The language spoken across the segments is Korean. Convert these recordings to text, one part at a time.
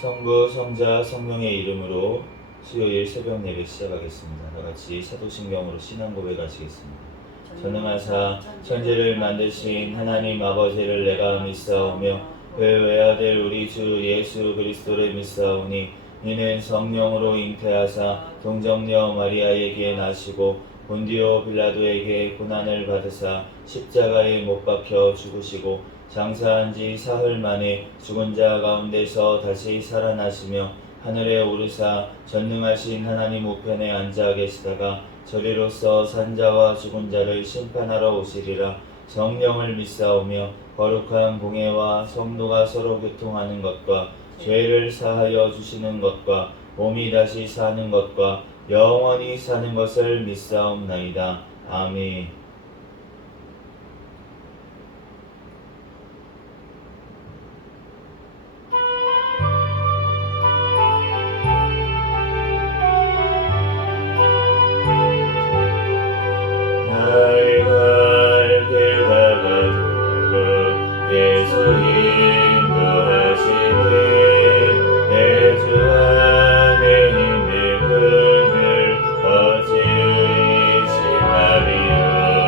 성부, 성자, 성령의 이름으로 수요일 새벽 예배 시작하겠습니다. 다같이 사도신경으로 신앙 고백하시겠습니다. 전능하사 천지를 만드신 하나님 아버지를 내가 믿사오며 그 외아들 우리 주 예수 그리스도를 믿사오니 이는 성령으로 잉태하사 동정녀 마리아에게 나시고 본디오 빌라도에게 고난을 받으사 십자가에 못 박혀 죽으시고 장사한 지 사흘 만에 죽은 자 가운데서 다시 살아나시며 하늘에 오르사 전능하신 하나님 우편에 앉아 계시다가 저리로서 산자와 죽은 자를 심판하러 오시리라. 성령을 믿사오며 거룩한 공예와 성도가 서로 교통하는 것과 죄를 사하여 주시는 것과 몸이 다시 사는 것과 영원히 사는 것을 믿사옵나이다. 아멘. 날갈 길다가 두고 예수 인도하시니 내 주 안에 있는 그늘 어찌 의심하리요.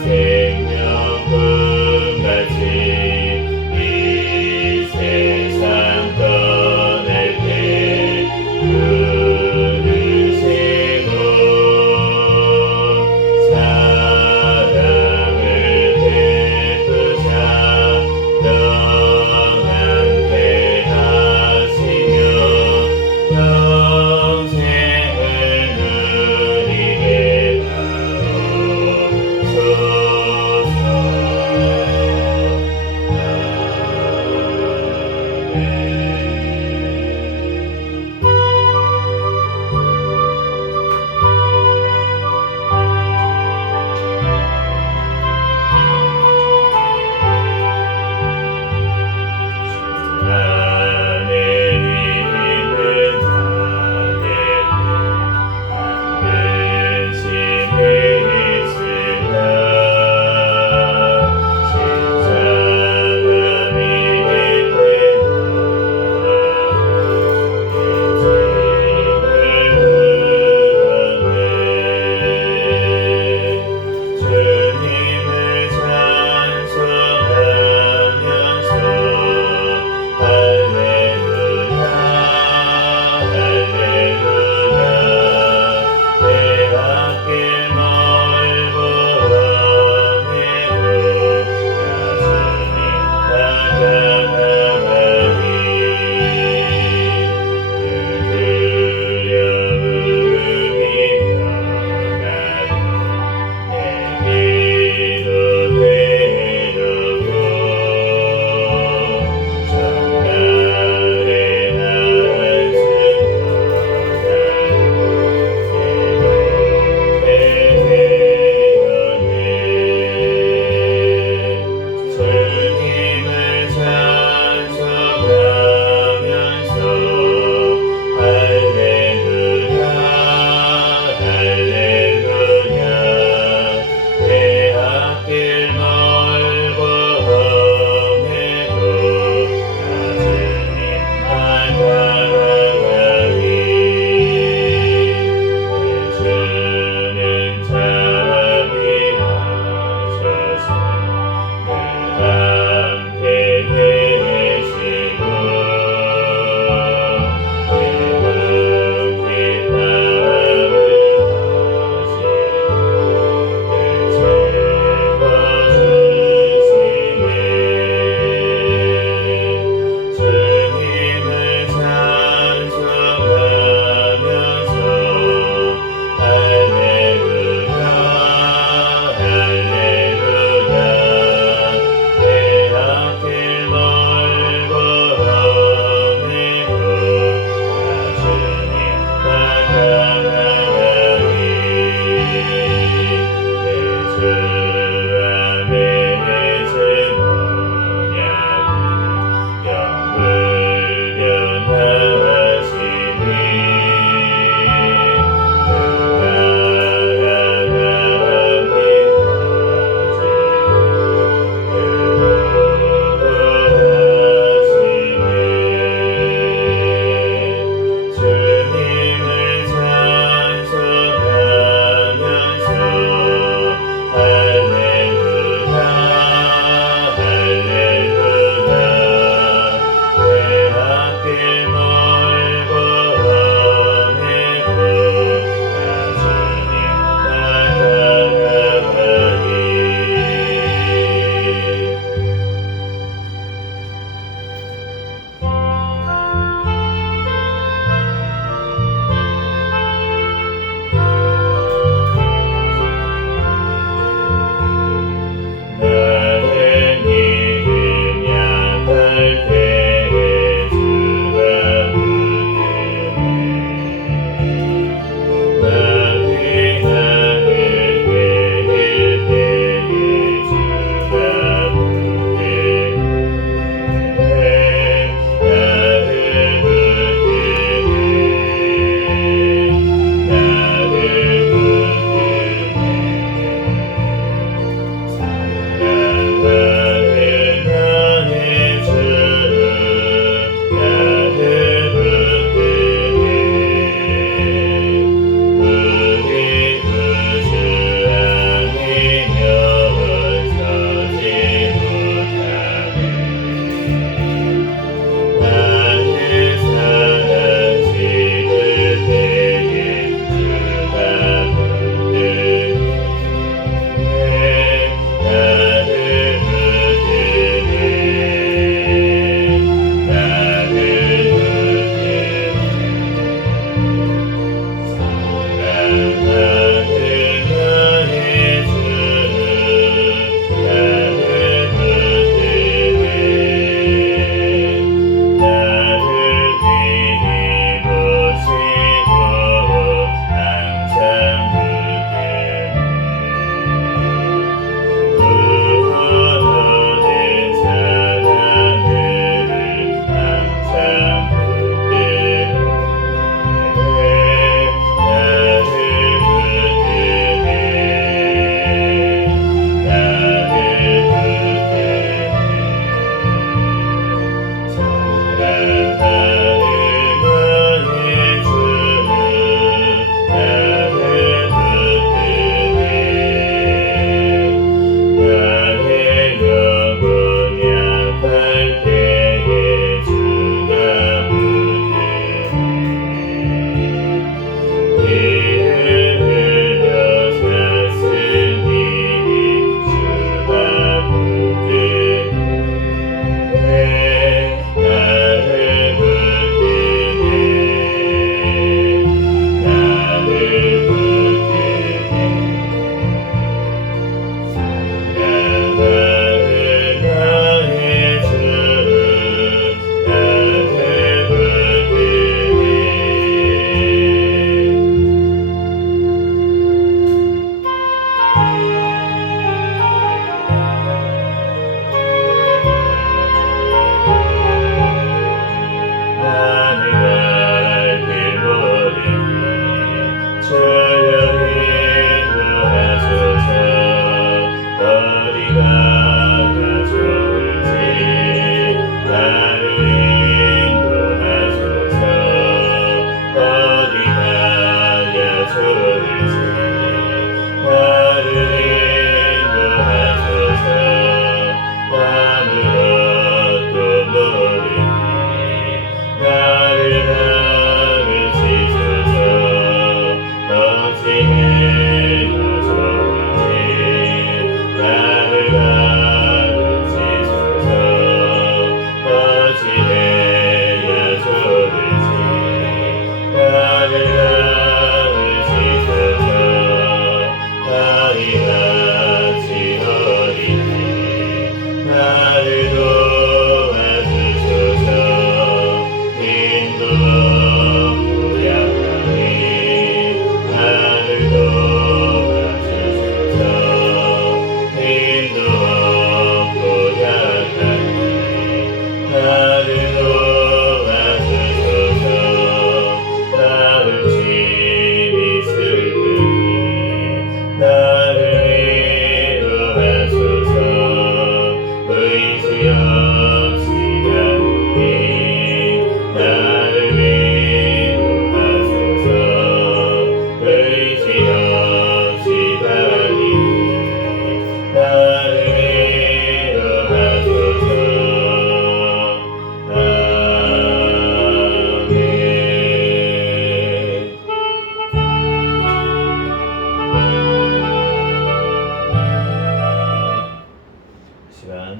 생명금같이 이 세상 떠날 때 그를 세고 사랑을 베푸사 영한테 하시며 영생을 누리게 하옵소서.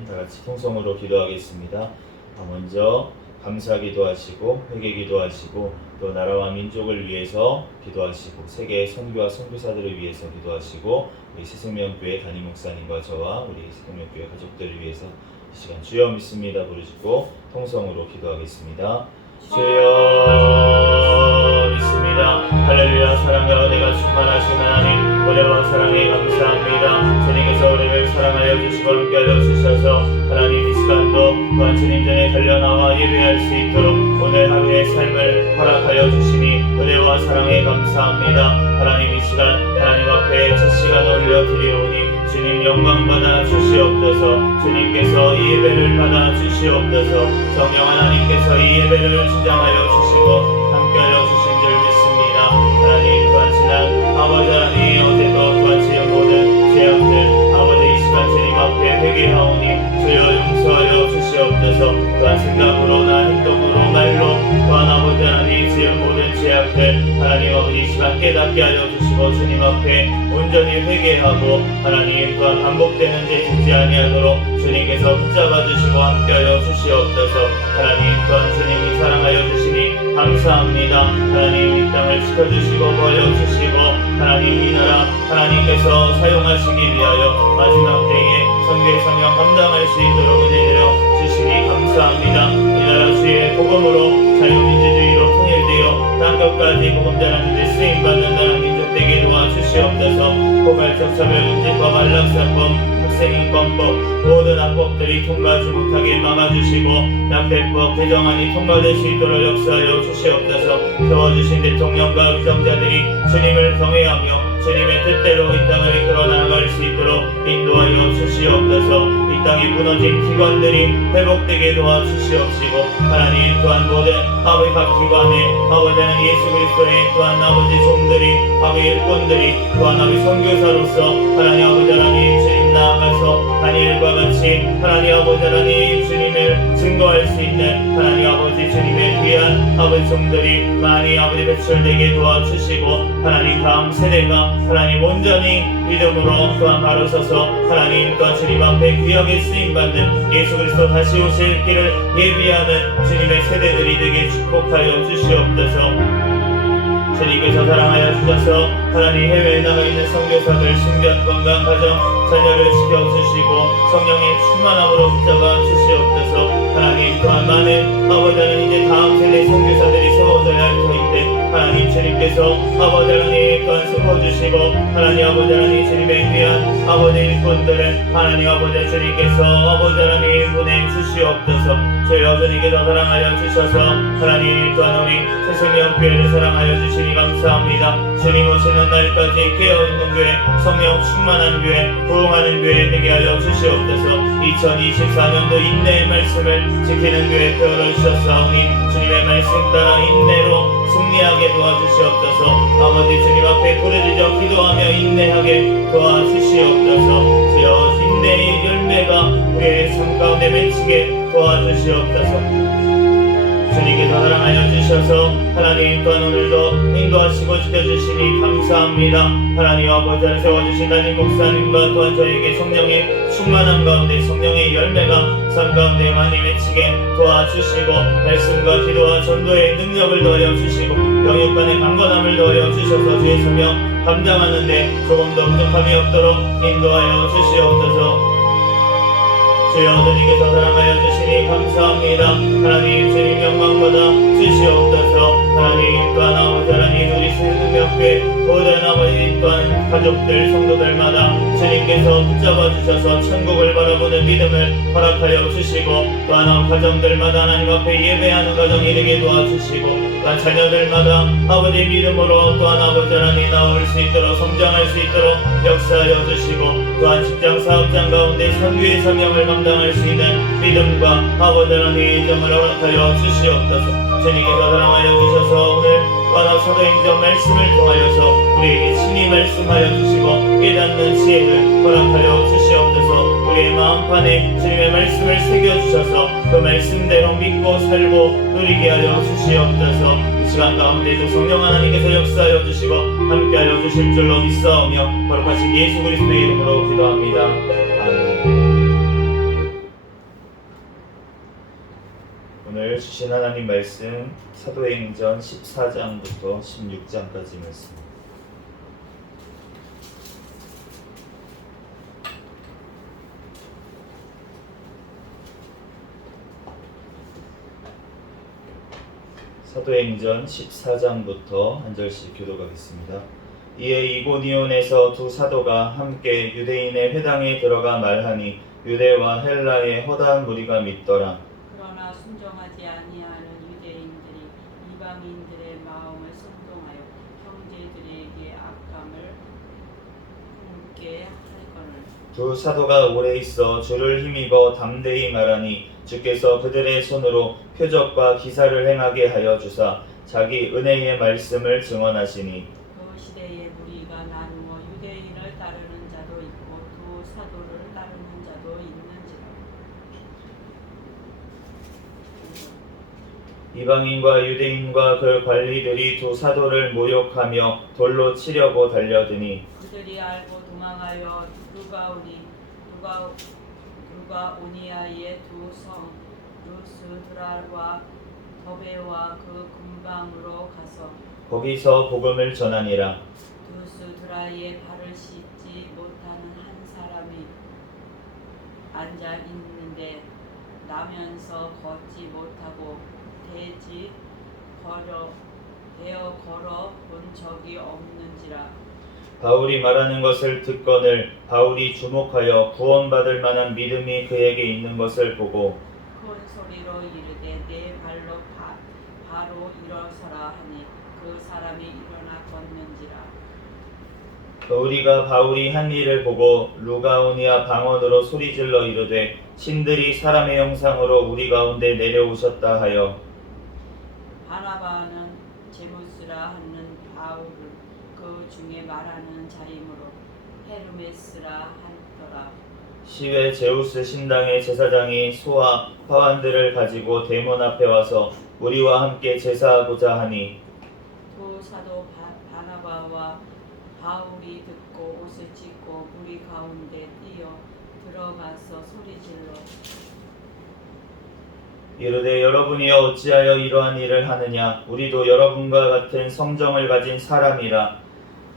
동안 다 같이 통성으로 기도하겠습니다. 먼저 감사 기도하시고 회개 기도하시고 또 나라와 민족을 위해서 기도하시고 세계 선교와 선교사들을 위해서 기도하시고 우리 새생명교회 담임 목사님과 저와 우리 새생명교회 가족들을 위해서 이 시간 주여 믿습니다 부르시고 통성으로 기도하겠습니다. 주여 믿습니다. 할렐루야. 사랑과 은혜가 충만하신 하나님, 은혜와 사랑에 감사합니다. 주님께서 우리를 사랑하여 주시고 함께하여 주셔서 하나님 이 시간도 또한 주님 전에 달려나와 예배할 수 있도록 오늘 하루의 삶을 허락하여 주시니 은혜와 사랑에 감사합니다. 하나님 이 시간 하나님 앞에 첫 시간 올려드리오니 주님 영광 받아 주시옵소서. 주님께서 이 예배를 받아 주시옵소서. 성령 하나님께서 이 예배를 주장하여 주시고 함께하여 주신 줄 믿습니다. 하나님 또한 지난 아버지 하나님 어제도 또한 지은 모든 죄악들 아버지 이 시간 주님 앞에 회개하오니 주여 용서하여 주시옵소서. 또한 생각으로나 행동으로 말로 또한 아버지 하나님 지은 모든 죄악들 하나님 아버지 이 시간 깨닫게 하여 주시고 주님 앞에 온전히 회개하고 하나님 또한 반복되는 죄 짓지 아니하도록 주님께서 붙잡아 주시고 함께하여 주시옵소서. 하나님 또한 주님이 사랑하여 주시니 감사합니다. 하나님 이 땅을 지켜주시고 버려주시고 하나님 이 나라 하나님께서 사용하시기 위하여 마지막 때에 선교의 사명 감당할 수 있도록 은혜를 주시니 감사합니다. 이 나라 주의 복음으로 자유민주주의로 통일되어 땅끝까지 복음 전하는 데 쓰임받는 나라 민족 되게 도와주시옵소서. 포괄적 차별금지법 안락사법 학생인권법 모든 악법들이 통과하지 못하게 막아주시고 낙태법 개정안이 통과될 수 있도록 역사하여 주시옵소서. 세워주신 대통령과 의정자들이 주님을 경외하며 주님의 뜻대로 이 땅을 이끌어 나아갈 수 있도록 인도하여 주시옵소서. 이 땅에 무너진 기관들이 회복되게 도와주시옵시고 하나님 또한 모든 아버지 각 기관에 아버지는 예수 그리스도의 또한 아버지 종들이 아버지 일꾼들이 또한 아버지 선교사로서 하나님 아버지 하나님 주님 나아가서 다니엘과 같이 하나님 아버지 하나님 주님을 증거할 수 있는 하나님 아버지 주님의 귀한 아버지 종들이 많이 아버지 배출되게 도와주시고 하나님 다음 세대가 하나님 온전히 믿음으로 또한 바로 서서 하나님 또한 주님 앞에 귀하게 쓰임받는 예수 그리스도 다시 오실 길을 예비하는 주님의 세대들이 되게 축복하여 주시옵소서. 주님께서 사랑하여 주셔서 하나님 해외에 나가 있는 선교사들 신변 건강 가정 자녀를 지켜주시고 성령의 충만함으로 붙잡아 주시옵소서. 하나님 또한 많은 아버지는 이제 다음 세대 선교사들이 세워져야 할 터인데 하나님 주님께서 아버지 하나님 또한 세워주시고 하나님 아버지 하나님 주님의 귀한 아버지 일꾼들을 하나님 아버지 주님께서 아버지 하나님 보내주시옵소서. 저희 주님께서 사랑하여 주셔서 하나님 또한 우리 새생명교회를 사랑하여 주시니 감사합니다. 주님 오시는 날까지 깨어있는 교회 성령 충만한 교회 부흥하는 교회 되게 하여 주시옵소서. 2024년도 인내의 말씀을 지키는 교회 되어주셨사오니 주님의 말씀 따라 인내로 승리하게 도와주시옵소서. 아버지 주님 앞에 부르짖어 기도하며 인내하게 도와주시옵소서. 주여 인내의 열매가 우리의 삶 가운데 맺히게 도와주시옵소서. 주님께서 사랑하여 주셔서 하나님 또한 오늘도 인도하시고 지켜주시니 감사합니다. 하나님 아버지 세워주신 담임 목사님과 또한 저에게 성령의 충만한 가운데 성령의 열매가 삶 가운데 많이 맺히게 도와주시고 말씀과 기도와 전도의 능력을 더하여 주시고 영육 간의 강건함을 더하여 주셔서 주의 소명 감당하는데 조금 더 부족함이 없도록 인도하여 주시옵소서. 주여 주님께서 사랑하여 주시니 감사합니다. 하나님 주님 영광받아 주시옵소서. 하나님 또한 아버지 하나님 우리 새생명교회 모든 아버지 또한 가족들 성도들마다 주님께서 붙잡아 주셔서 천국을 바라보는 믿음을 허락하여 주시고 또한 가정들마다 하나님 앞에 예배하는 가정이 되게 도와주시고 또한 자녀들마다 아버지 믿음으로 또한 아버지 하나님 나올 수 있도록 성장할 수 있도록 역사하여 주시고 또한 직장 사업장 가운데 선교의 사명을 감당할 수 있는 믿음과 아버지 하나님의 점을 허락하여 주시옵소서. 주님께서 사랑하여 주셔서 오늘 또한 사도행전 말씀을 통하여서 우리에게 친히 말씀하여 주시고 깨닫는 지혜를 허락하여 주시옵소서. 우리의 마음판에 주님의 말씀을 새겨주셔서 그 말씀대로 믿고 살고 누리게 하여 주시옵소서. 이 시간 가운데도 성령 하나님께서 역사하여 주시고 함께하여 주실 줄로 믿사오며 거룩하신 예수 그리스도의 이름으로 기도합니다. 아멘. 주신 하나님 말씀 사도행전 14장부터 16장까지 말씀. 사도행전 14장부터 한 절씩 교독하겠습니다. 이에 이고니온에서 두 사도가 함께 유대인의 회당에 들어가 말하니 유대와 헬라의 허다한 무리가 믿더라. 그러나 순종하지 아니하는 유대인들이 이방인들의 마음을 선동하여 형제들에게 악감을 품게 하거늘. 두 사도가 오래 있어 주를 힘입어 담대히 말하니 주께서 그들의 손으로 표적과 기사를 행하게 하여 주사 자기 은혜의 말씀을 증언하시니 그 시대에 무리가 나누어 유대인을 따르는 자도 있고 두 사도를 따르는 자도 있는지라. 이방인과 유대인과 그 관리들이 두 사도를 모욕하며 돌로 치려고 달려드니 그들이 알고 도망하여 루가오니아의 두 성 루스드라와 더베와 그 근방으로 가서 거기서 복음을 전하니라. 루스드라의 발을 씻지 못하는 한 사람이 앉아 있는데 나면서 걷지 못하고 되어 걸어 본 적이 없는지라. 바울이 말하는 것을 듣거늘 바울이 주목하여 구원받을 만한 믿음이 그에게 있는 것을 보고 큰 소리로 이르되 내 발로 바로 일어서라 하니 그 사람이 일어나 걷는지라. 우리가 바울이 한 일을 보고 루가오니아 방언으로 소리질러 이르되 신들이 사람의 형상으로 우리 가운데 내려오셨다 하여 바나바는 제무스라 하는 바울을 그 중에 말하는 자이므로 헤르메스라 하더라. 시외 제우스 신당의 제사장이 소와 화환들을 가지고 대문 앞에 와서 우리와 함께 제사하고자 하니 두 사도 바나바와 바울이 듣고 옷을 찢고 무리 가운데 뛰어 들어가서 소리질러 이르되 여러분이 어찌하여 이러한 일을 하느냐 우리도 여러분과 같은 성정을 가진 사람이라.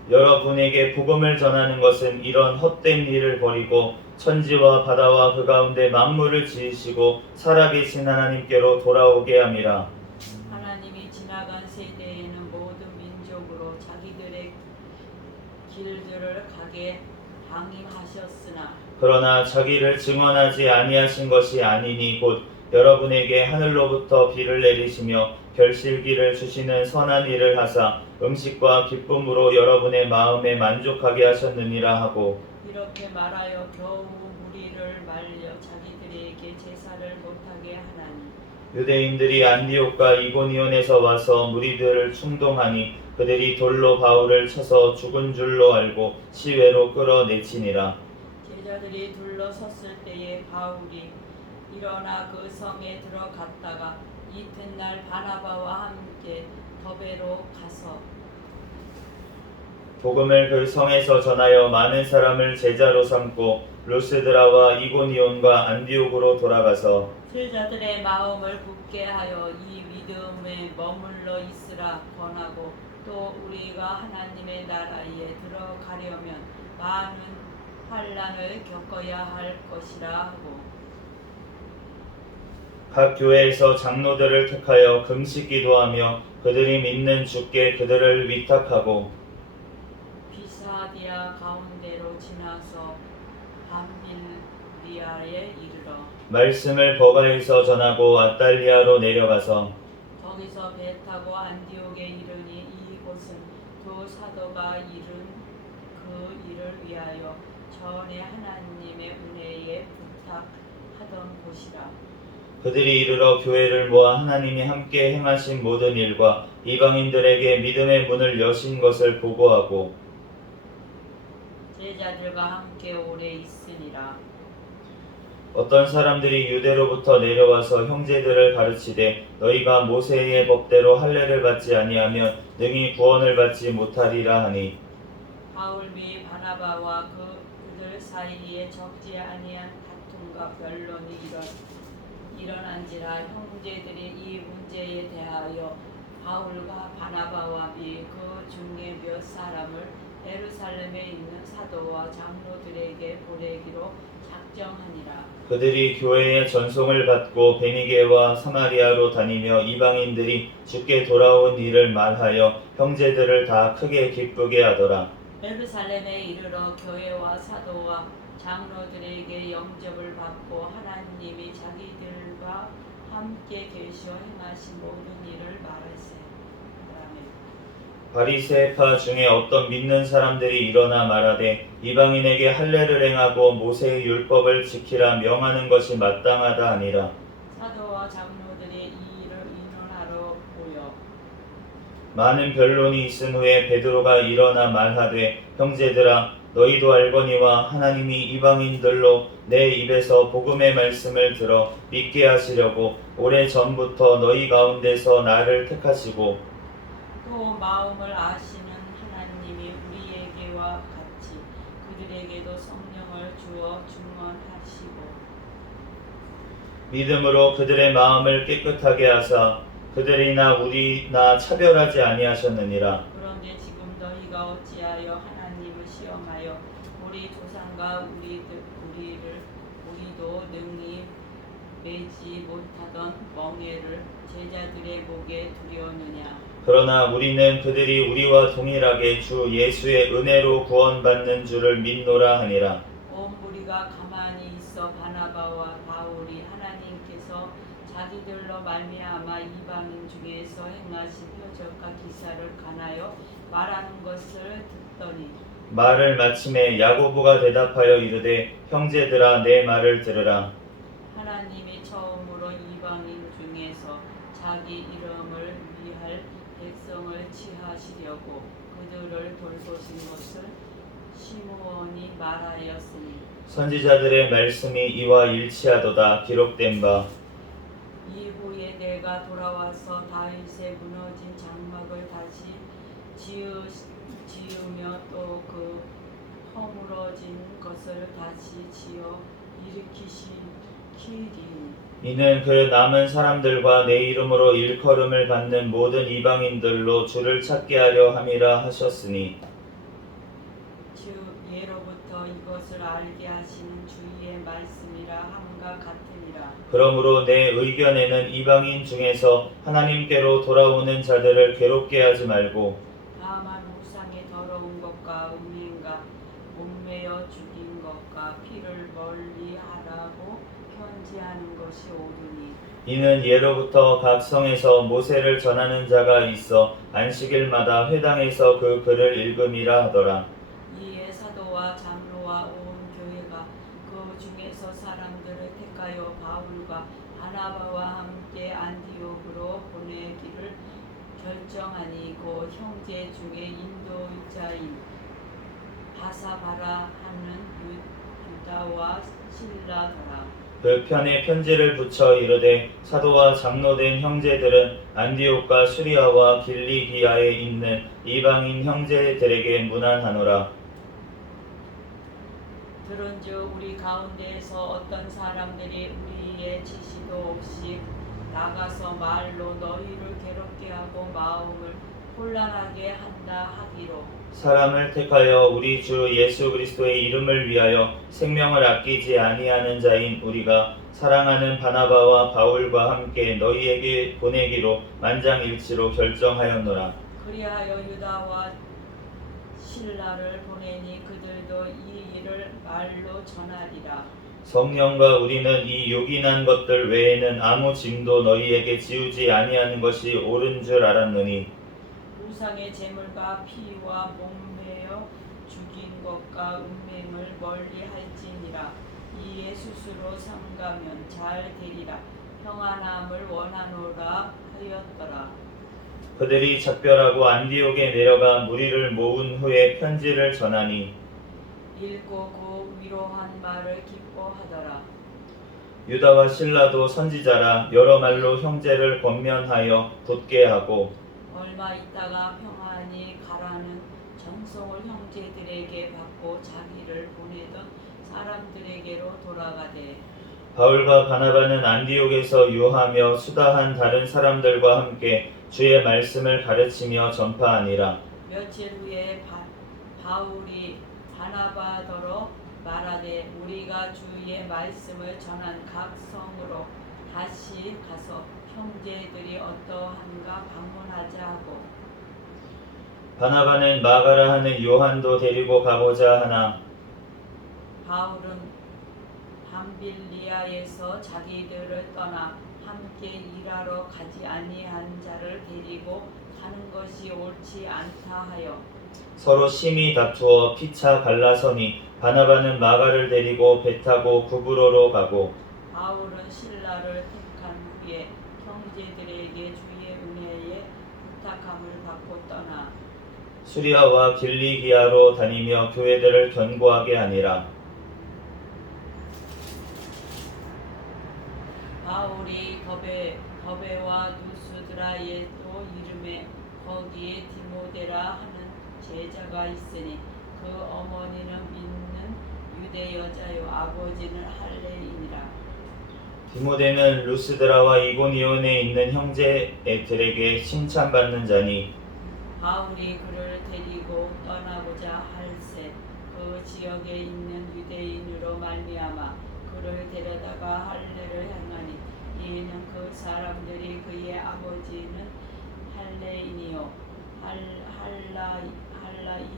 여러분에게 복음을 전하는 것은 이런 헛된 일을 버리고 천지와 바다와 그 가운데 만물을 지으시고 살아계신 하나님께로 돌아오게 함이라. 하나님이 지나간 세대에는 모든 민족으로 자기들의 길들을 가게 방임하셨으나 그러나 자기를 증언하지 아니하신 것이 아니니 곧 여러분에게 하늘로부터 비를 내리시며 결실기를 주시는 선한 일을 하사 음식과 기쁨으로 여러분의 마음에 만족하게 하셨느니라 하고 이렇게 말하여 겨우 무리를 말려 자기들에게 제사를 못하게 하나니 유대인들이 안디옥과 이고니온에서 와서 무리들을 충동하니 그들이 돌로 바울을 쳐서 죽은 줄로 알고 시외로 끌어내치니라. 제자들이 둘러섰을 때에 바울이 일어나 그 성에 들어갔다가 이튿날 바나바와 함께 더베로 가서 복음을 그 성에서 전하여 많은 사람을 제자로 삼고 루스드라와 이고니온과 안디옥으로 돌아가서 제자들의 마음을 굳게 하여 이 믿음에 머물러 있으라 권하고 또 우리가 하나님의 나라에 들어가려면 많은 환난을 겪어야 할 것이라 하고 각 교회에서 장로들을 택하여 금식 기도하며 그들이 믿는 주께 그들을 위탁하고 비사디아 가운데로 지나서 밤빌리아에 이르러 말씀을 버가에서 전하고 아달리아로 내려가서 거기서 배 타고 안디옥에 이르니 이곳은 두 사도가 이룬 그 일을 위하여 전에 하나님의 은혜에 부탁하던 곳이라. 그들이 이르러 교회를 모아 하나님이 함께 행하신 모든 일과 이방인들에게 믿음의 문을 여신 것을 보고하고 제자들과 함께 오래 있으니라. 어떤 사람들이 유대로부터 내려와서 형제들을 가르치되 너희가 모세의 법대로 할례를 받지 아니하면 능히 구원을 받지 못하리라 하니 바울 및 바나바와 그들 사이에 적지 아니한 다툼과 변론이 일어난지라 형제들이 이 문제에 대하여 바울과 바나바와 및 그 중에 몇 사람을 예루살렘에 있는 사도와 장로들에게 보내기로 작정하니라. 그들이 교회의 전송을 받고 베니게와 사마리아로 다니며 이방인들이 주께 돌아온 일을 말하여 형제들을 다 크게 기쁘게 하더라. 예루살렘에 이르러 교회와 사도와 장로들에게 영접을 받고 하나님이 자기들과 함께 계시어 행하신 모든 일을 말하세. 아멘. 바리새파 중에 어떤 믿는 사람들이 일어나 말하되 이방인에게 할례를 행하고 모세의 율법을 지키라 명하는 것이 마땅하다 하니라. 사도와 장로들이 이 일을 의논하러 모여 많은 변론이 있은 후에 베드로가 일어나 말하되 형제들아 너희도 알거니와 하나님이 이방인들로 내 입에서 복음의 말씀을 들어 믿게 하시려고 오래 전부터 너희 가운데서 나를 택하시고 또 마음을 아시는 하나님이 우리에게와 같이 그들에게도 성령을 주어 증언하시고 믿음으로 그들의 마음을 깨끗하게 하사 그들이나 우리나 차별하지 아니하셨느니라. 그런데 지금 너희가 어찌하여 하나님을 시험하여 우리 조상과 우리도 능히 매지 못하던 멍에를 제자들의 목에 두려느냐. 그러나 우리는 그들이 우리와 동일하게 주 예수의 은혜로 구원받는 줄을 믿노라 하니라. 온 무리가 가만히 있어 바나바와 바울이 하나님께서 자기들로 말미암아 이방인 중에서 행하신 표적과 기사를 가나요 말하는 것을 듣더니 말을 마침에 야고보가 대답하여 이르되 형제들아 내 말을 들으라. 하나님이 처음으로 이방인 중에서 자기 이름을 위할 백성을 취하시려고 그들을 돌보신 것을 시므온이 말하였으니 선지자들의 말씀이 이와 일치하도다. 기록된 바 이후에 내가 돌아와서 다윗의 무너진 장막을 다시 지으며 또 그 허물어진 것을 다시 지어 일으키시리니 이는 그 남은 사람들과 내 이름으로 일컬음을 받는 모든 이방인들로 주를 찾게 하려 함이라 하셨으니 즉 예로부터 이것을 알게 하시는 주의 말씀이라 함과 같으니라. 그러므로 내 의견에는 이방인 중에서 하나님께로 돌아오는 자들을 괴롭게 하지 말고 다만 우상의 더러운 것과 음행과 목매어 죽인 것과 피를 멀리하라고 편지하는 것이 옳으니 이는 예로부터 각 성에서 모세를 전하는 자가 있어 안식일마다 회당에서 그 글을 읽음이라 하더라. 이에 사도와 장로와 온 교회가 그 중에서 사람들을 택하여 바울과 바나바와 함께 안디옥으로 보내기를 결정하니 곧 형제 중에 인도자인 바사바라 하는 유다와 실라더라. 그 편에 편지를 붙여 이르되 사도와 장로된 형제들은 안디옥과 수리아와 길리기아에 있는 이방인 형제들에게 문안하노라. 들은즉 우리 가운데에서 어떤 사람들이 우리의 지시도 없이 나가서 말로 너희를 괴롭게 하고 마음을 혼란하게 한다 하기로 사람을 택하여 우리 주 예수 그리스도의 이름을 위하여 생명을 아끼지 아니하는 자인 우리가 사랑하는 바나바와 바울과 함께 너희에게 보내기로 만장일치로 결정하였노라. 그리하여 유다와 실라를 보내니 그들도 이 일을 말로 전하리라. 성령과 우리는 이 요긴한 것들 외에는 아무 짐도 너희에게 지우지 아니하는 것이 옳은 줄 알았느니 우상의 제물과 피와 목매어 죽인 것과 음행을 멀리할지니라. 이에 스스로 삼가면 잘 되리라. 평안함을 원하노라 하였더라. 그들이 작별하고 안디옥에 내려가 무리를 모은 후에 편지를 전하니 읽고 그 위로한 말을 기뻐하더라. 유다와 실라도 선지자라 여러 말로 형제를 권면하여 굳게 하고 얼마 있다가 평안히 가라는 전송을 형제들에게 받고 자기를 보내던 사람들에게로 돌아가되 바울과 바나바는 안디옥에서 유하며 수다한 다른 사람들과 함께 주의 말씀을 가르치며 전파하니라. 며칠 후에 바울이 바나바더러 말하되 우리가 주의 말씀을 전한 각 성으로 다시 가서 형제들이 어떠한가 방문하자 하고 바나바는 마가라 하는 요한도 데리고 가고자 하나 바울은 밤빌리아에서 자기들을 떠나 함께 일하러 가지 아니한 자를 데리고 가는 것이 옳지 않다 하여 서로 심히 다투어 피차 갈라서니 바나바는 마가를 데리고 배 타고 구브로로 가고 바울은 신라를 택한 후에 형제들에게 주의 은혜에 부탁함을 받고 떠나 수리아와 길리기아로 다니며 교회들을 견고하게 하니라. 바울이 더베와 누스드라에도 이름에 거기에 디모데라 하는 제자가 있으니 그 어머니는 믿는 유대 여자요 아버지는 할례인이라. 디모데는 루스드라와 이고니온에 있는 형제들에게 칭찬받는 자니 바울이 그를 데리고 떠나고자 할새 그 지역에 있는 유대인으로 말미암아 그를 데려다가 할례를 행하니 이에는 그 사람들이 그의 아버지는 할례인이요 할라인인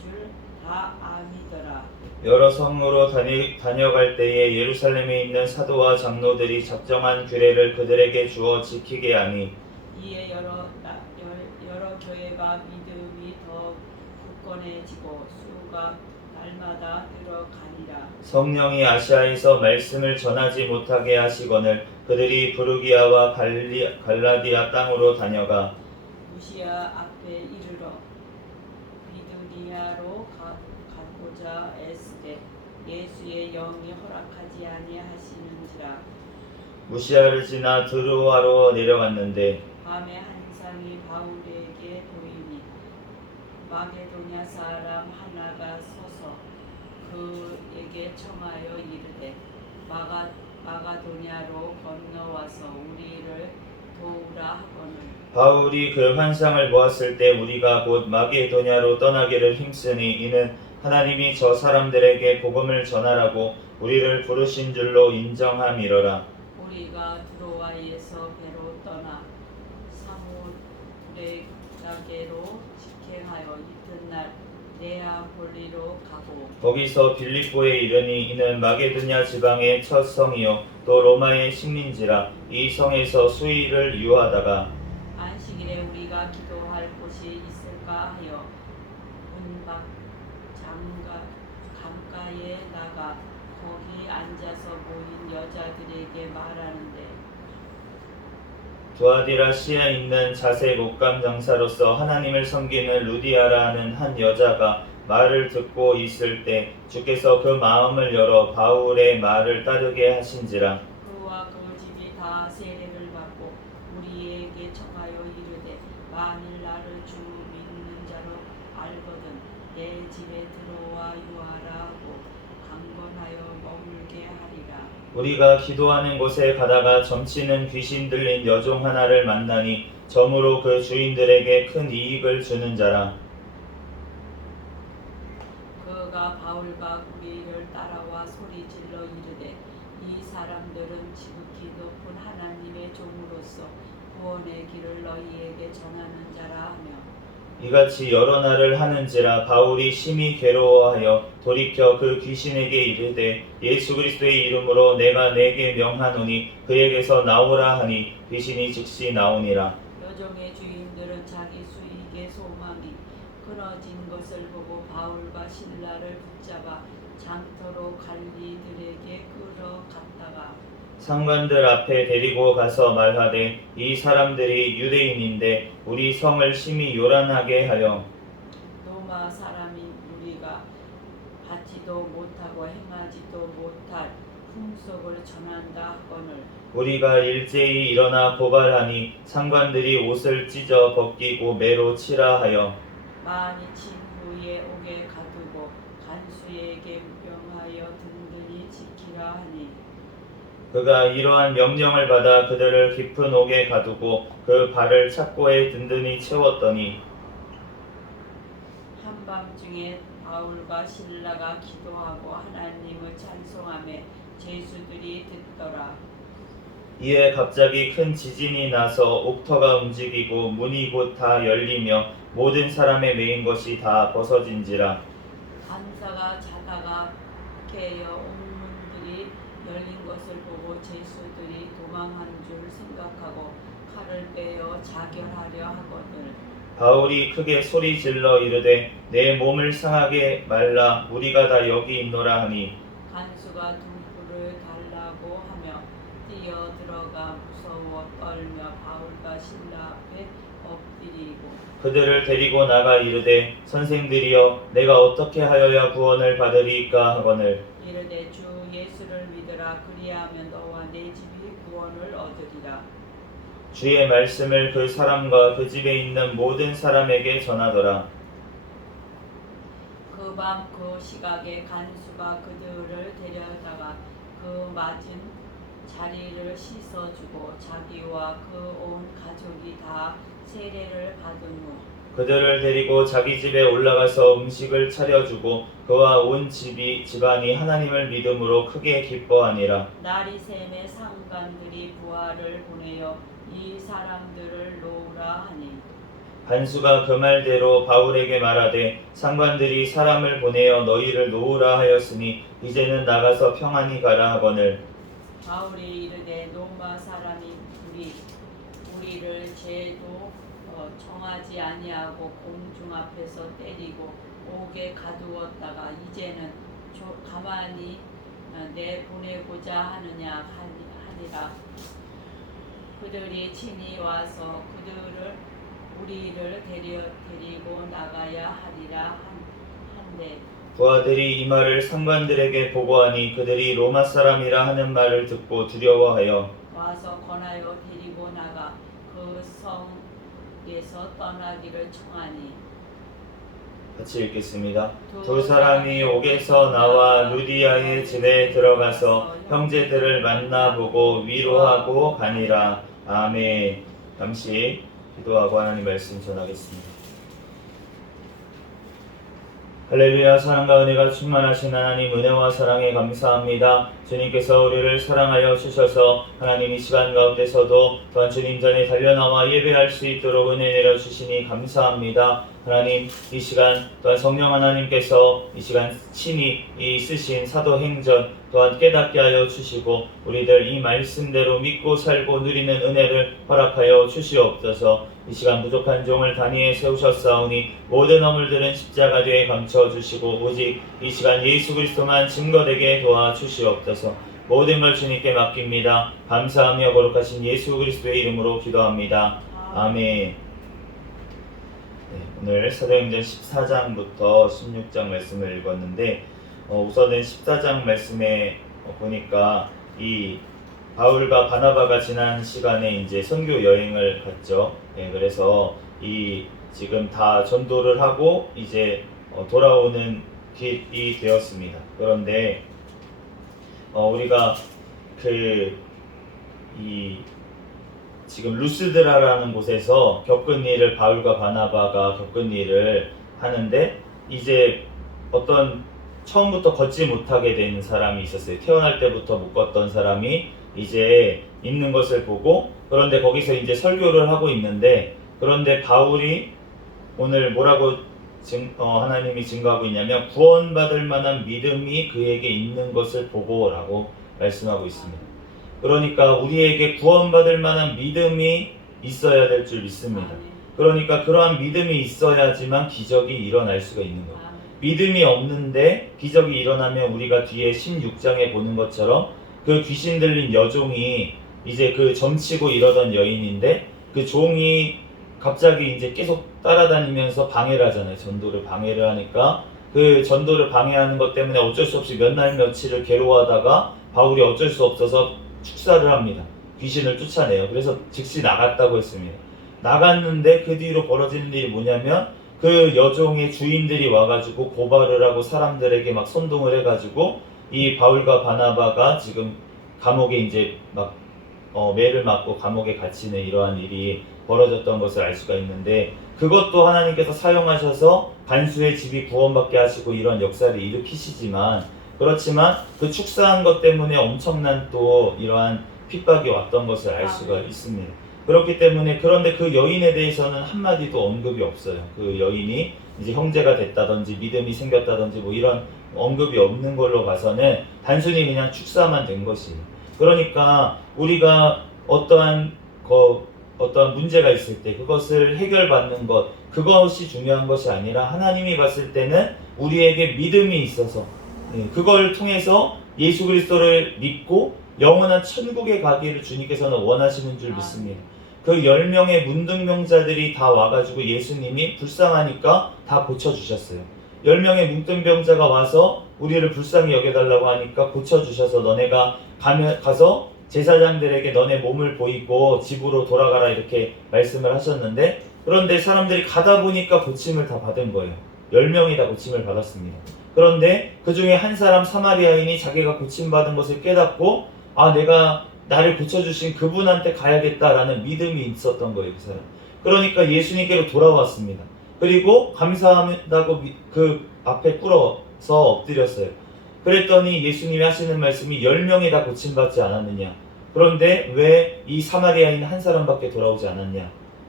줄 다 아미더라. 여러 성으로 다녀갈 때에 예루살렘에 있는 사도와 장로들이 작정한 규례를 그들에게 주어 지키게 하니 이에 여러 교회가 믿음이 더 굳건해지고 수가 날마다 늘어가니라. 성령이 아시아에서 말씀을 전하지 못하게 하시거늘 그들이 부르기아와 갈라디아 땅으로 다녀가 무시아 앞에 이르러 비두니아로 가고자 애쓰되 예수의 영이 허락하지 아니하시는지라. 무시아를 지나 드로아로 내려갔는데 밤에 한 상이 바울에게 보이니 마게도냐 사람 하나가 서서 그에게 청하여 이르되 마가도냐로 건너와서 우리를 도우라 하거늘 바울이 그 환상을 보았을 때 우리가 곧 마게도냐로 떠나기를 힘쓰니 이는 하나님이 저 사람들에게 복음을 전하라고 우리를 부르신 줄로 인정함이러라. 우리가 드로아에서 배로 떠나 사모레가게로 직행하여 이튿날 네아폴리로 가고 거기서 빌립보에 이르니 이는 마게도냐 지방의 첫 성이요 또 로마의 식민지라. 이 성에서 수일을 유하다가 안식일에 우리가 기도할 곳이 있을까 하여 문밖 강가에 나가 거기 앉아서 모인 여자들에게 말하는데 두아디라시아에 있는 자색 옷감 장사로서 하나님을 섬기는 루디아라는 한 여자가 말을 듣고 있을 때 주께서 그 마음을 열어 바울의 말을 따르게 하신지라. 그와 그 집이 다 세례를 받고 우리에게 청하여 이르되 만일 나를 주 믿는 자로 알거든 내 집에 들어와 유하라 하고 강건하여 머물게 하리라. 우리가 기도하는 곳에 가다가 점치는 귀신 들린 여종 하나를 만나니 점으로 그 주인들에게 큰 이익을 주는 자라. 그가 바울과 우리를 따라와 소리질러 이르되 이 사람들은 지극히 높은 하나님의 종으로서 구원의 길을 너희에게 전하는 자라 하며 이같이 여러 날을 하는지라. 바울이 심히 괴로워하여 돌이켜 그 귀신에게 이르되 예수 그리스도의 이름으로 내가 내게 명하노니 그에게서 나오라 하니 귀신이 즉시 나오니라. 여종의 주인들은 자기 수익의 소망이 끊어진 것을 보고 바울과 신라를 붙잡아 장터로 갈리들에게 끌어갔다가 상관들 앞에 데리고 가서 말하되 이 사람들이 유대인인데 우리 성을 심히 요란하게 하여 로마 사람인 우리가 받지도 못하고 행하지도 못할 풍속을 전한다 하거늘 우리가 일제히 일어나 고발하니 상관들이 옷을 찢어 벗기고 매로 치라 하여 많이 친 후에 옥에 가두고 간수에게 명하여 든든히 지키라 하니 그가 이러한 명령을 받아 그들을 깊은 옥에 가두고 그 발을 착고에 든든히 채웠더니 한밤중에 바울과 실라가 기도하고 하나님을 찬송하며 죄수들이 듣더라. 이에 갑자기 큰 지진이 나서 옥터가 움직이고 문이 곧 다 열리며 모든 사람의 메인 것이 다 벗어진지라. 간사가 자다가 깨어 옥문들이 열린 것을 보고 죄수들이 도망한 줄 생각하고 칼을 빼어 자결하려 하거늘 바울이 크게 소리 질러 이르되 내 몸을 상하게 말라 우리가 다 여기 있노라 하니 간수가 둘불을 달라고 하며 뛰어 들어가 무서워 떨며 바울과 실라 앞에 엎드리고 그들을 데리고 나가 이르되 선생들이여 내가 어떻게 하여야 구원을 받으리이까 하거늘 이르되 주 예수를 믿으라 그리하면 너와 내 집이 구원을 얻으리라. 주의 말씀을 그 사람과 그 집에 있는 모든 사람에게 전하더라. 그 밤 그 시각에 간수가 그들을 데려다가 그 맞은 자리를 씻어주고 자기와 그 온 가족이 다 세례를 받은 후 그들을 데리고 자기 집에 올라가서 음식을 차려주고 그와 온 집안이 하나님을 믿음으로 크게 기뻐하니라. 날이 샘에 상관들이 부하를 보내어 이 사람들을 놓으라 하니 간수가 그 말대로 바울에게 말하되 상관들이 사람을 보내어 너희를 놓으라 하였으니 이제는 나가서 평안히 가라 하거늘 바울이 이르되 로마 사람이 우리를 죄도 정하지 아니하고 공중 앞에서 때리고 옥에 가두었다가 이제는 가만히 내보내고자 하느냐 하니라. 그들이 친히 와서 우리를 데리고 나가야 하리라 한데 부하들이 이 말을 상관들에게 보고하니 그들이 로마 사람이라 하는 말을 듣고 두려워하여 와서 권하여 데리고 나가 그 성에서 떠나기를 청하니 같이 읽겠습니다. 두 사람이 옥에서 나와 루디아의 집에 들어가서 형제들을 만나보고 위로하고 가니라. 아멘. 잠시 기도하고 하나님 말씀 전하겠습니다. 할렐루야. 사랑과 은혜가 충만하신 하나님 은혜와 사랑에 감사합니다. 주님께서 우리를 사랑하여 주셔서 하나님 이 시간 가운데서도 또한 주님 전에 달려나와 예배할 수 있도록 은혜 내려주시니 감사합니다. 하나님 이 시간 또한 성령 하나님께서 이 시간 친히 이 쓰신 사도행전 또한 깨닫게 하여 주시고 우리들 이 말씀대로 믿고 살고 누리는 은혜를 허락하여 주시옵소서. 이 시간 부족한 종을 단위에 세우셨사오니 모든 허물들은 십자가뒤에 감춰주시고 오직 이 시간 예수 그리스도만 증거되게 도와주시옵소서. 모든 걸 주님께 맡깁니다. 감사하며 거룩하신 예수 그리스도의 이름으로 기도합니다. 아멘. 오늘 사도행전 14장부터 16장 말씀을 읽었는데 우선은 14장 말씀에 보니까 이 바울과 바나바가 지난 시간에 이제 선교 여행을 갔죠. 그래서 이 지금 다 전도를 하고 이제 돌아오는 길이 되었습니다. 그런데 우리가 지금 루스드라라는 곳에서 겪은 일을 바울과 바나바가 겪은 일을 하는데 이제 어떤 처음부터 걷지 못하게 된 사람이 있었어요. 태어날 때부터 못 걷던 사람이 이제 있는 것을 보고 그런데 거기서 이제 설교를 하고 있는데 그런데 바울이 오늘 뭐라고 하나님이 증거하고 있냐면 구원받을 만한 믿음이 그에게 있는 것을 보고라고 말씀하고 있습니다. 그러니까 우리에게 구원받을 만한 믿음이 있어야 될 줄 믿습니다. 그러니까 그러한 믿음이 있어야지만 기적이 일어날 수가 있는 거예요. 믿음이 없는데 기적이 일어나면 우리가 뒤에 16장에 보는 것처럼 그 귀신 들린 여종이 이제 그 점치고 이러던 여인인데 그 종이 갑자기 이제 계속 따라다니면서 방해를 하잖아요. 전도를 방해를 하니까 그 전도를 방해하는 것 때문에 어쩔 수 없이 몇 날 며칠을 괴로워하다가 바울이 어쩔 수 없어서 축사를 합니다. 귀신을 쫓아내요. 그래서 즉시 나갔다고 했습니다. 나갔는데 그 뒤로 벌어지는 일이 뭐냐면 그 여종의 주인들이 와가지고 고발을 하고 사람들에게 막 선동을 해가지고 이 바울과 바나바가 지금 감옥에 이제 막 매를 맞고 감옥에 갇히는 이러한 일이 벌어졌던 것을 알 수가 있는데, 그것도 하나님께서 사용하셔서 간수의 집이 구원받게 하시고 이런 역사를 일으키시지만, 그렇지만 그 축사한 것 때문에 엄청난 또 이러한 핍박이 왔던 것을 알 수가 있습니다. 그렇기 때문에, 그런데 그 여인에 대해서는 한마디도 언급이 없어요. 그 여인이 이제 형제가 됐다든지 믿음이 생겼다든지 뭐 이런 언급이 없는 걸로 봐서는 단순히 그냥 축사만 된 것이에요. 그러니까 우리가 어떠한 문제가 있을 때 그것을 해결받는 것, 그것이 중요한 것이 아니라 하나님이 봤을 때는 우리에게 믿음이 있어서 그걸 통해서 예수 그리스도를 믿고 영원한 천국에 가기를 주님께서는 원하시는 줄 믿습니다. 그 10명의 문둥병자들이 다 와가지고 예수님이 불쌍하니까 다 고쳐주셨어요. 10명의 문둥병자가 와서 우리를 불쌍히 여겨달라고 하니까 고쳐주셔서 너네가 가서 제사장들에게 너네 몸을 보이고 집으로 돌아가라 이렇게 말씀을 하셨는데, 그런데 사람들이 가다 보니까 고침을 다 받은 거예요. 10명이 다 고침을 받았습니다. 그런데 그 중에 한 사람 사마리아인이 자기가 고침받은 것을 깨닫고 내가 나를 고쳐주신 그분한테 가야겠다라는 믿음이 있었던 거예요. 그 사람. 그러니까 예수님께로 돌아왔습니다. 그리고 감사하다고 그 앞에 꿇어서 엎드렸어요. 그랬더니 예수님이 하시는 말씀이 10명이 다 고침받지 않았느냐, 그런데 왜 이 사마리아인 한 사람밖에 돌아오지 않았냐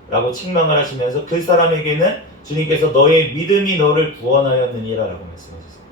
라고 책망을 하시면서 그 사람에게는 주님께서 너의 믿음이 너를 구원하였느니라 라고 말씀하셨어요.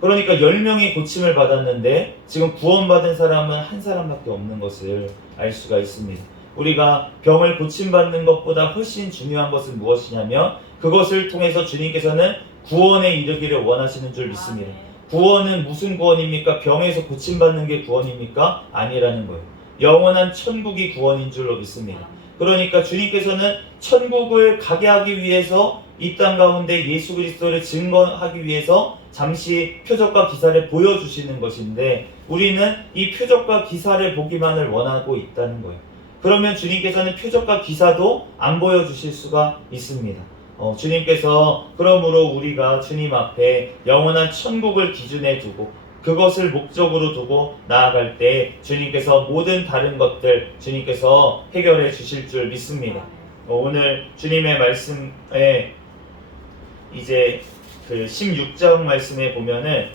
그러니까 10명이 고침을 받았는데 지금 구원받은 사람은 한 사람밖에 없는 것을 알 수가 있습니다. 우리가 병을 고침받는 것보다 훨씬 중요한 것은 무엇이냐면, 그것을 통해서 주님께서는 구원에 이르기를 원하시는 줄 믿습니다. 구원은 무슨 구원입니까? 병에서 고침받는 게 구원입니까? 아니라는 거예요. 영원한 천국이 구원인 줄로 믿습니다. 그러니까 주님께서는 천국을 가게 하기 위해서 이 땅 가운데 예수 그리스도를 증거하기 위해서 잠시 표적과 기사를 보여주시는 것인데, 우리는 이 표적과 기사를 보기만을 원하고 있다는 거예요. 그러면 주님께서는 표적과 기사도 안 보여주실 수가 있습니다. 주님께서 그러므로 우리가 주님 앞에 영원한 천국을 기준에 두고 그것을 목적으로 두고 나아갈 때 주님께서 모든 다른 것들 주님께서 해결해 주실 줄 믿습니다. 오늘 주님의 말씀에 이제 그 16장 말씀에 보면은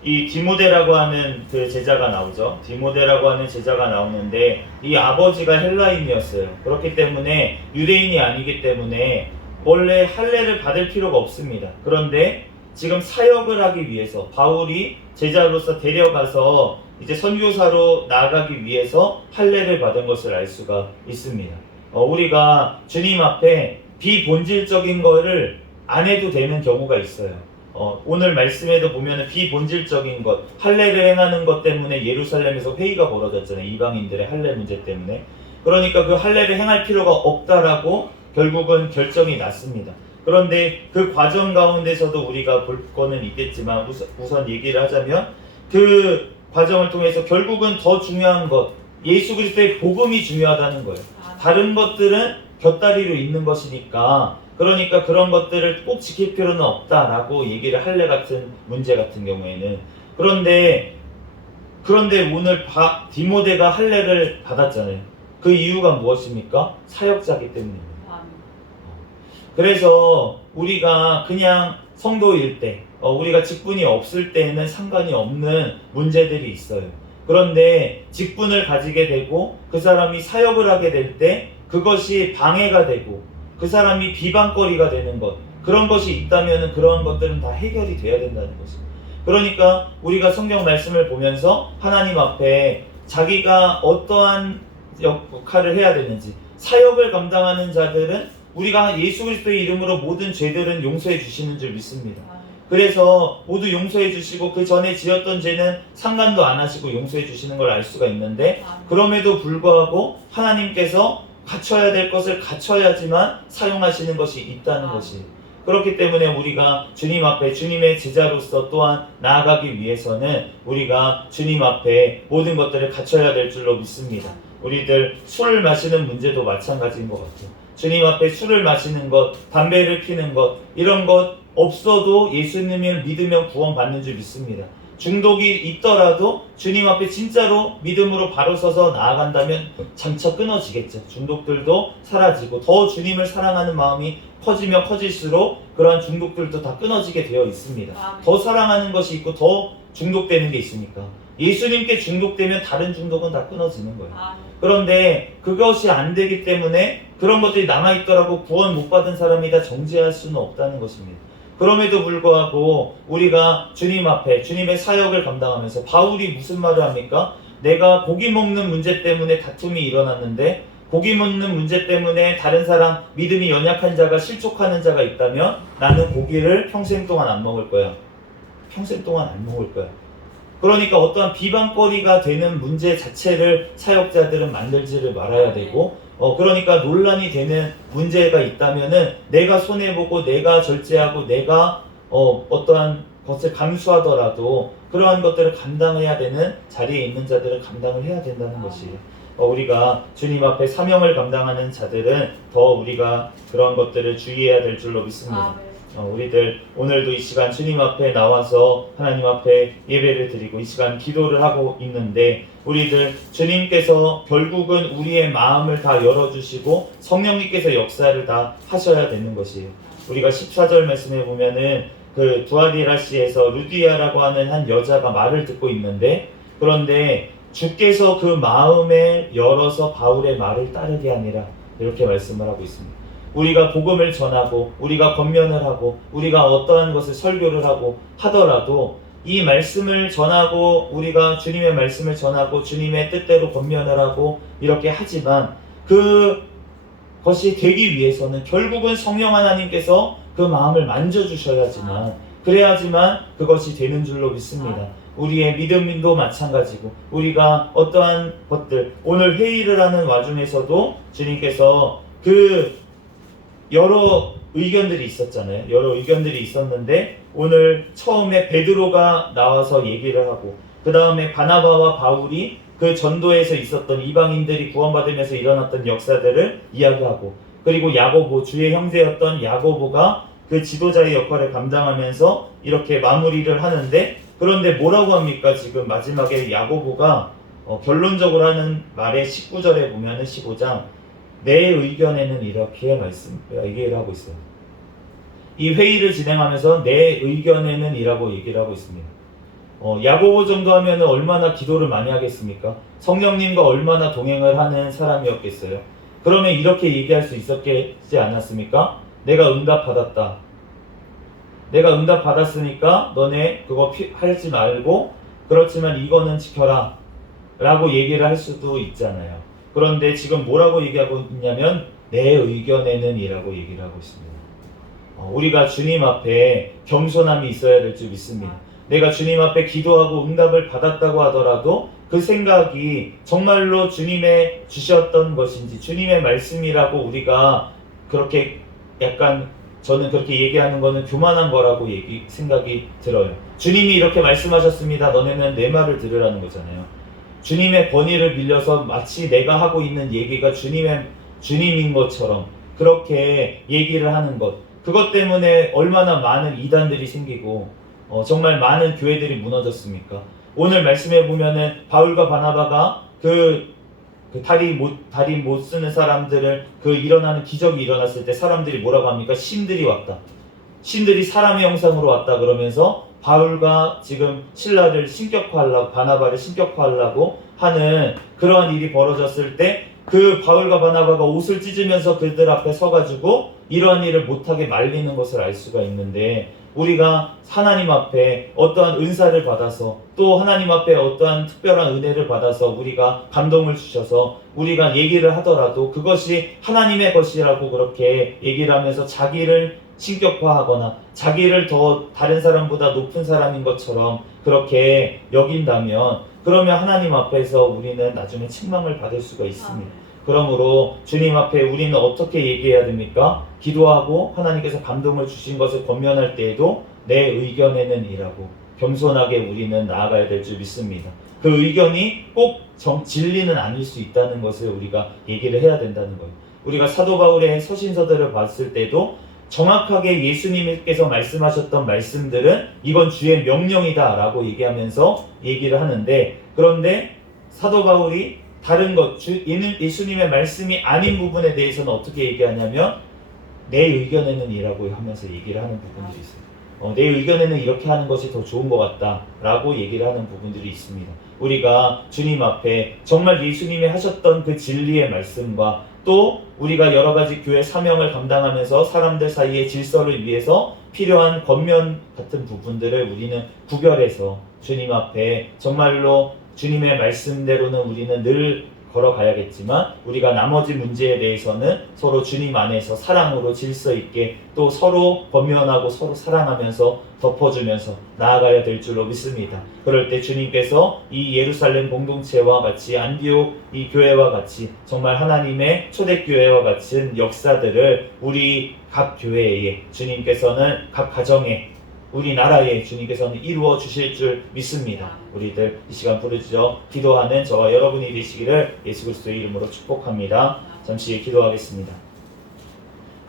이 디모데라고 하는 그 제자가 나오죠. 디모데라고 하는 제자가 나오는데 이 아버지가 헬라인이었어요. 그렇기 때문에 유대인이 아니기 때문에 원래 할례를 받을 필요가 없습니다. 그런데 지금 사역을 하기 위해서 바울이 제자로서 데려가서 이제 선교사로 나아가기 위해서 할례를 받은 것을 알 수가 있습니다. 우리가 주님 앞에 비본질적인 거를 안 해도 되는 경우가 있어요. 오늘 말씀에도 보면 비본질적인 것, 할례를 행하는 것 때문에 예루살렘에서 회의가 벌어졌잖아요. 이방인들의 할례 문제 때문에. 그러니까 그 할례를 행할 필요가 없다라고 결국은 결정이 났습니다. 그런데 그 과정 가운데서도 우리가 볼 거는 있겠지만 우선 얘기를 하자면 그 과정을 통해서 결국은 더 중요한 것, 예수 그리스도의 복음이 중요하다는 거예요. 다른 것들은 곁다리로 있는 것이니까, 그러니까 그런 것들을 꼭 지킬 필요는 없다라고 얘기를 할례 같은 문제 같은 경우에는. 그런데 오늘 디모데가 할례를 받았잖아요. 그 이유가 무엇입니까? 사역자이기 때문입니다. 그래서 우리가 그냥 성도일 때, 우리가 직분이 없을 때에는 상관이 없는 문제들이 있어요. 그런데 직분을 가지게 되고 그 사람이 사역을 하게 될 때 그것이 방해가 되고 그 사람이 비방거리가 되는 것, 그런 것이 있다면 그러한 것들은 다 해결이 돼야 된다는 것입니다. 그러니까 우리가 성경 말씀을 보면서 하나님 앞에 자기가 어떠한 역할을 해야 되는지, 사역을 감당하는 자들은 우리가 예수 그리스도의 이름으로 모든 죄들은 용서해 주시는 줄 믿습니다. 그래서 모두 용서해 주시고 그 전에 지었던 죄는 상관도 안 하시고 용서해 주시는 걸 알 수가 있는데, 그럼에도 불구하고 하나님께서 갖춰야 될 것을 갖춰야지만 사용하시는 것이 있다는 것이. 그렇기 때문에 우리가 주님 앞에 주님의 제자로서 또한 나아가기 위해서는 우리가 주님 앞에 모든 것들을 갖춰야 될 줄로 믿습니다. 우리들 술을 마시는 문제도 마찬가지인 것 같아요. 주님 앞에 술을 마시는 것, 담배를 피는 것, 이런 것 없어도 예수님을 믿으면 구원받는 줄 믿습니다. 중독이 있더라도 주님 앞에 진짜로 믿음으로 바로 서서 나아간다면 장차 끊어지겠죠. 중독들도 사라지고 더 주님을 사랑하는 마음이 커지면 커질수록 그러한 중독들도 다 끊어지게 되어 있습니다. 더 사랑하는 것이 있고 더 중독되는 게 있으니까. 예수님께 중독되면 다른 중독은 다 끊어지는 거예요. 그런데 그것이 안 되기 때문에 그런 것들이 남아있더라고 구원 못 받은 사람이 다 정죄할 수는 없다는 것입니다. 그럼에도 불구하고 우리가 주님 앞에 주님의 사역을 감당하면서 바울이 무슨 말을 합니까? 내가 고기 먹는 문제 때문에 다툼이 일어났는데 고기 먹는 문제 때문에 다른 사람 믿음이 연약한 자가 실족하는 자가 있다면 나는 고기를 평생 동안 안 먹을 거야. 평생 동안 안 먹을 거야. 그러니까 어떠한 비방거리가 되는 문제 자체를 사역자들은 만들지를 말아야 되고 그러니까 논란이 되는 문제가 있다면은 내가 손해보고 내가 절제하고 내가 어떠한 것을 감수하더라도 그러한 것들을 감당해야 되는 자리에 있는 자들은 감당을 해야 된다는 것이에요. 우리가 주님 앞에 사명을 감당하는 자들은 더 우리가 그런 것들을 주의해야 될 줄로 믿습니다. 우리들 오늘도 이 시간 주님 앞에 나와서 하나님 앞에 예배를 드리고 이 시간 기도를 하고 있는데 우리들 주님께서 결국은 우리의 마음을 다 열어주시고 성령님께서 역사를 다 하셔야 되는 것이에요. 우리가 14절 말씀에 보면은 그 두아디라시에서 루디아라고 하는 한 여자가 말을 듣고 있는데 그런데 주께서 그 마음에 열어서 바울의 말을 따르게 하니라 이렇게 말씀을 하고 있습니다. 우리가 복음을 전하고 우리가 권면을 하고 우리가 어떠한 것을 설교를 하고 하더라도 이 말씀을 전하고 우리가 주님의 말씀을 전하고 주님의 뜻대로 권면을 하고 이렇게 하지만 그것이 되기 위해서는 결국은 성령 하나님께서 그 마음을 만져주셔야지만 그래야지만 그것이 되는 줄로 믿습니다. 우리의 믿음도 마찬가지고 우리가 어떠한 것들 오늘 회의를 하는 와중에서도 주님께서 여러 의견들이 있었잖아요. 여러 의견들이 있었는데 오늘 처음에 베드로가 나와서 얘기를 하고 그 다음에 바나바와 바울이 그 전도에서 있었던 이방인들이 구원받으면서 일어났던 역사들을 이야기하고 그리고 야고보 주의 형제였던 야고보가 그 지도자의 역할을 감당하면서 이렇게 마무리를 하는데 그런데 뭐라고 합니까? 지금 마지막에 야고보가 결론적으로 하는 말의 19절에 보면은 15장 내 의견에는 이렇게 얘기를 하고 있어요. 이 회의를 진행하면서 내 의견에는 이라고 얘기를 하고 있습니다. 야고보 정도 하면 얼마나 기도를 많이 하겠습니까? 성령님과 얼마나 동행을 하는 사람이었겠어요? 그러면 이렇게 얘기할 수 있었겠지 않았습니까? 내가 응답받았다. 내가 응답받았으니까 너네 그거 하지 말고 그렇지만 이거는 지켜라 라고 얘기를 할 수도 있잖아요. 그런데 지금 뭐라고 얘기하고 있냐면 내 의견에는 이라고 얘기를 하고 있습니다. 우리가 주님 앞에 겸손함이 있어야 될 줄 믿습니다. 내가 주님 앞에 기도하고 응답을 받았다고 하더라도 그 생각이 정말로 주님의 주셨던 것인지 주님의 말씀이라고 우리가 그렇게 약간 저는 그렇게 얘기하는 거는 교만한 거라고 생각이 들어요. 주님이 이렇게 말씀하셨습니다. 너네는 내 말을 들으라는 거잖아요. 주님의 권위를 빌려서 마치 내가 하고 있는 얘기가 주님인 것처럼 그렇게 얘기를 하는 것. 그것 때문에 얼마나 많은 이단들이 생기고 정말 많은 교회들이 무너졌습니까? 오늘 말씀해 보면은 바울과 바나바가 다리 못 쓰는 사람들을 일어나는 기적이 일어났을 때 사람들이 뭐라고 합니까? 신들이 왔다. 신들이 사람의 형상으로 왔다 그러면서 바울과 지금 신라를 신격화하려고 바나바를 신격화하려고 하는 그러한 일이 벌어졌을 때 그 바울과 바나바가 옷을 찢으면서 그들 앞에 서가지고 이러한 일을 못하게 말리는 것을 알 수가 있는데 우리가 하나님 앞에 어떠한 은사를 받아서 또 하나님 앞에 어떠한 특별한 은혜를 받아서 우리가 감동을 주셔서 우리가 얘기를 하더라도 그것이 하나님의 것이라고 그렇게 얘기를 하면서 자기를 신격화하거나 자기를 더 다른 사람보다 높은 사람인 것처럼 그렇게 여긴다면 그러면 하나님 앞에서 우리는 나중에 책망을 받을 수가 있습니다. 그러므로 주님 앞에 우리는 어떻게 얘기해야 됩니까? 기도하고 하나님께서 감동을 주신 것을 권면할 때에도 내 의견에는 이라고 겸손하게 우리는 나아가야 될 줄 믿습니다. 그 의견이 꼭 진리는 아닐 수 있다는 것을 우리가 얘기를 해야 된다는 거예요. 우리가 사도 바울의 서신서들을 봤을 때도 정확하게 예수님께서 말씀하셨던 말씀들은 이건 주의 명령이다 라고 얘기하면서 얘기를 하는데, 그런데 사도 바울이 다른 것, 예수님의 말씀이 아닌 부분에 대해서는 어떻게 얘기하냐면 내 의견에는 이라고 하면서 얘기를 하는 부분들이 있어요. 내 의견에는 이렇게 하는 것이 더 좋은 것 같다 라고 얘기를 하는 부분들이 있습니다. 우리가 주님 앞에 정말 예수님이 하셨던 그 진리의 말씀과 또 우리가 여러 가지 교회 사명을 감당하면서 사람들 사이의 질서를 위해서 필요한 겉면 같은 부분들을 우리는 구별해서 주님 앞에 정말로 주님의 말씀대로는 우리는 늘 걸어가야겠지만, 우리가 나머지 문제에 대해서는 서로 주님 안에서 사랑으로 질서 있게 또 서로 권면하고 서로 사랑하면서 덮어주면서 나아가야 될 줄로 믿습니다. 그럴 때 주님께서 이 예루살렘 공동체와 같이 안디옥 이 교회와 같이 정말 하나님의 초대교회와 같은 역사들을 우리 각 교회에 주님께서는 각 가정에 우리나라에 주님께서는 이루어 주실 줄 믿습니다. 우리들 이 시간 부르짖어 기도하는 저와 여러분이 되시기를 예수 그리스도의 이름으로 축복합니다. 잠시 기도하겠습니다.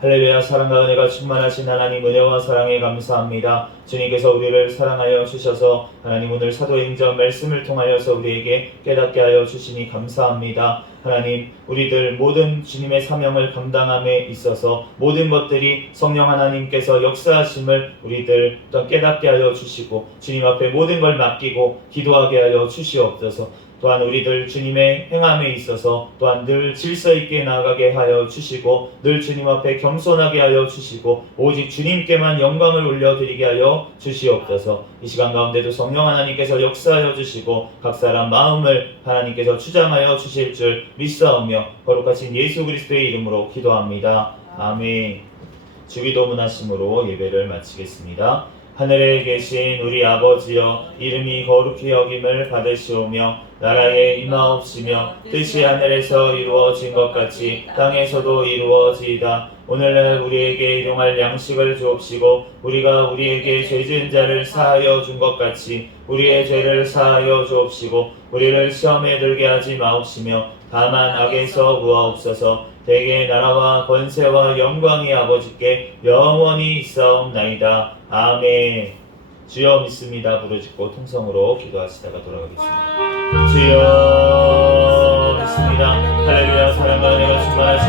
할렐루야. 사랑과 은혜가 충만하신 하나님, 은혜와 사랑에 감사합니다. 주님께서 우리를 사랑하여 주셔서 하나님 오늘 사도행전 말씀을 통하여서 우리에게 깨닫게 하여 주시니 감사합니다. 하나님, 우리들 모든 주님의 사명을 감당함에 있어서 모든 것들이 성령 하나님께서 역사하심을 우리들 또 깨닫게 하여 주시고 주님 앞에 모든 걸 맡기고 기도하게 하여 주시옵소서. 또한 우리들 주님의 행함에 있어서 또한 늘 질서 있게 나아가게 하여 주시고 늘 주님 앞에 겸손하게 하여 주시고 오직 주님께만 영광을 올려드리게 하여 주시옵소서. 이 시간 가운데도 성령 하나님께서 역사하여 주시고 각 사람 마음을 하나님께서 주장하여 주실 줄 믿사오며 거룩하신 예수 그리스도의 이름으로 기도합니다. 아멘. 주기도 문하심으로 예배를 마치겠습니다. 하늘에 계신 우리 아버지여, 이름이 거룩히 여김을 받으시오며 나라에 임하옵시며 뜻이 하늘에서 이루어진 것 같이 땅에서도 이루어지이다. 오늘날 우리에게 일용할 양식을 주옵시고 우리가 우리에게 죄 지은 자를 사하여 준 것 같이 우리의 죄를 사하여 주옵시고 우리를 시험에 들게 하지 마옵시며 다만 악에서 구하옵소서. 대개 나라와 권세와 영광이 아버지께 영원히 있사옵나이다. 아멘. 주여 믿습니다. 부르짖고 통성으로 기도하시다가 돌아가겠습니다. 주여 믿습니다. 할렐루야. 사랑과 은혜가 충만하신